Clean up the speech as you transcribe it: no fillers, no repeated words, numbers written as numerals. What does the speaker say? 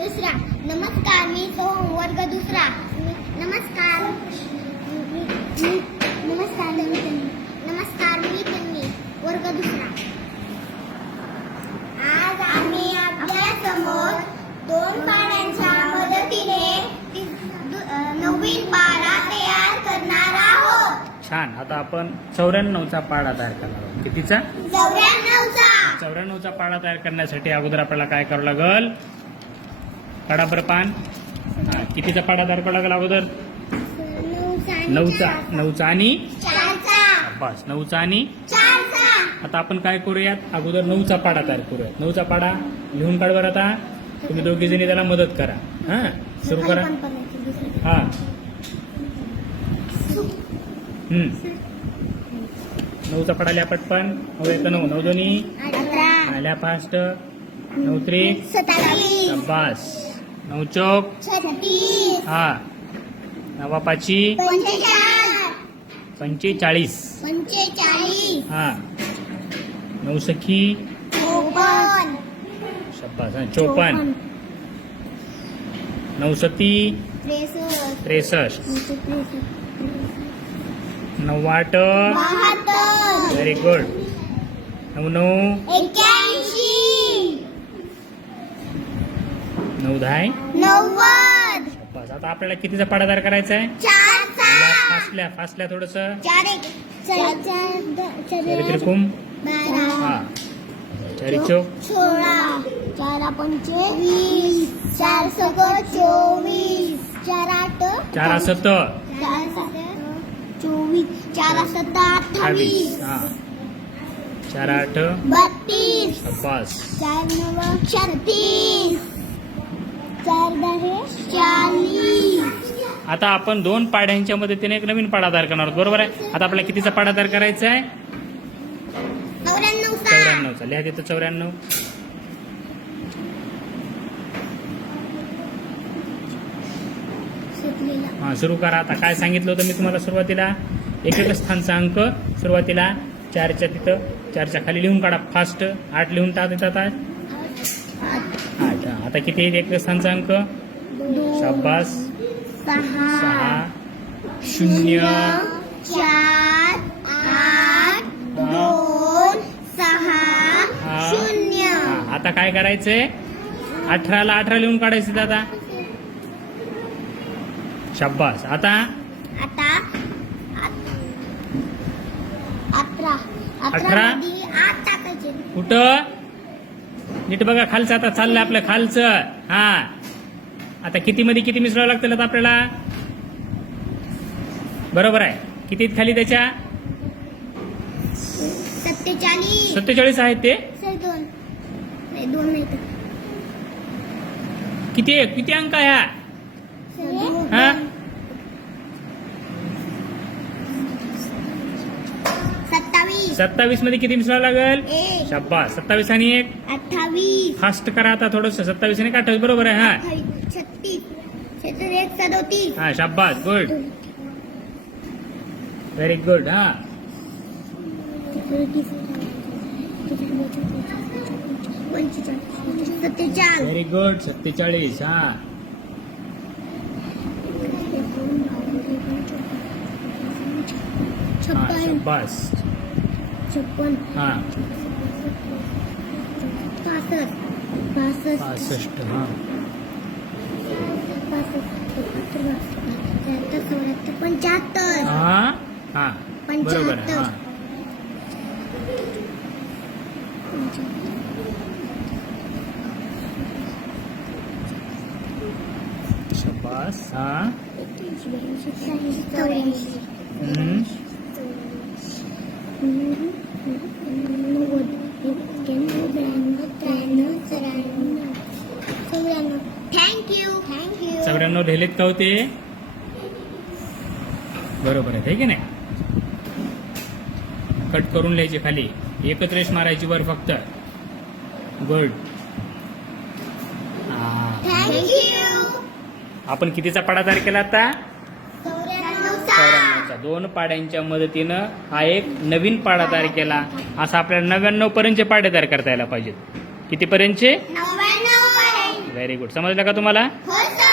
दुसरा. नमस्कार, मी सोहम, वर्ग दुसरा. नमस्कार. नमस्कार, मी तन्वी, वर्ग दुसरा. आज आम्ही आपल्या समोर दोन पाढ्यांच्या मदतीने नवीन पाढा तयार करणार आहोत. छान. आता आपण 94चा पाढा तयार करणार आहोत. कितीचा? 94चा. 94चा पाढा तयार करण्यासाठी अगोदर आपल्याला काय करावं लागल? काढा बरं पान. कितीचा पाढा तयार करावा लागेल अगोदर? 9चा आणि 4चा. बस 9चा आणि 4चा. आता आपण काय करूयात? अगोदर 9चा पाढा तयार करूयात. 9चा पाढा लिहून काढ बरं. आता तुम्ही दोघी जणी त्याला मदत करा. हा, सुरू करा. हा. 9चा पाढा लिहा पटपन. 9 9 दोन्ही 18. लिहा फास्ट. 9 त्रिक 27. बस. 9 चौक 36. हा. 9 पाची 45. 45. हा. 9 सखी 54. शब्बास. 54. 9 सती 63. 9 8 72. Very good. 9 9 81. 9 10 90. बस. आता आपल्याला कितीचा पाढा तयार करायचा आहे? 4चा. फासल्या थोडस. 4 त्रिकुम 12. हा. 4 चौक 16. 4 पंचे 20. 4 सक 24. 4 8 4 7 4 7 24. 4 7 28. हा. 4 8 32. शब्बास. 4 9 36. 4 10 40. आता आपण दोन पाढ्यांच्या मदतीने एक नवीन पाढा तयार करणार आहोत. बरोबर आहे. आता आपल्याला कितीचा पाढा तयार करायचा आहे? 94चा. लिहा तिथं 94. हा, सुरू करा. आता काय सांगितलं होतं मी तुम्हाला सुरुवातीला? एक स्थानचा अंक सुरुवातीला 4च्या तिथं 4च्या खाली लिहून काढा फास्ट. 8 लिहून टाकत आता 8. आता किती एक स्थानचा अंक? शाबास. 6 0 4 8 2 6 0. आता काय करायचंय? 18ला 18 लिहून काढायचं दादा. शाबास. आता 18 मध्ये 8 टाकायचे. कुठं? नीट बघा खालचं. आता चाललंय आपलं खालचं. हा. आता किती मध्ये किती मिसळावं लागतं आता आपल्याला? बरोबर आहे. किती खाली त्याच्या? 47. 47 आहेत ते. सर 2 नाही 2 नाही तर किती किती अंक आहे हा? हा? 27. 27 मध्ये किती मिसळावं लागेल? 1 शाबास. 27 आणि 1 28. फास्ट करा आता थोडस. 27 आणि 28 बरोबर आहे. हा 36. 1 37. हा. शाबास. गुड. Very good. हा. 47. Very good. 47. हा. हा. 56. शाबास. 56. हा. 65. 65. हा. 75. हा. हा. बरोबर आहे. हा. शाबास. हा. 84. हम्म. थँक्यू. 94 लिहिलेत का होते? बरोबर आहे की नाही? कट करून लिहायचे खाली. एकच रेष मारायची वर फक्त. गुड. थँक्यू. आपण कितीचा पाढा तयार केला आता? 94चा. 94चा. दोन पाढ्यांच्या मदतीनं हा एक नवीन पाढा तयार केला. असा आपल्याला 99 पर्यंतचे पाढे तयार करता यायला पाहिजेत. किती पर्यंतचे? 99 पर्यंत. Very good. समजलं का तुम्हाला? हो सर.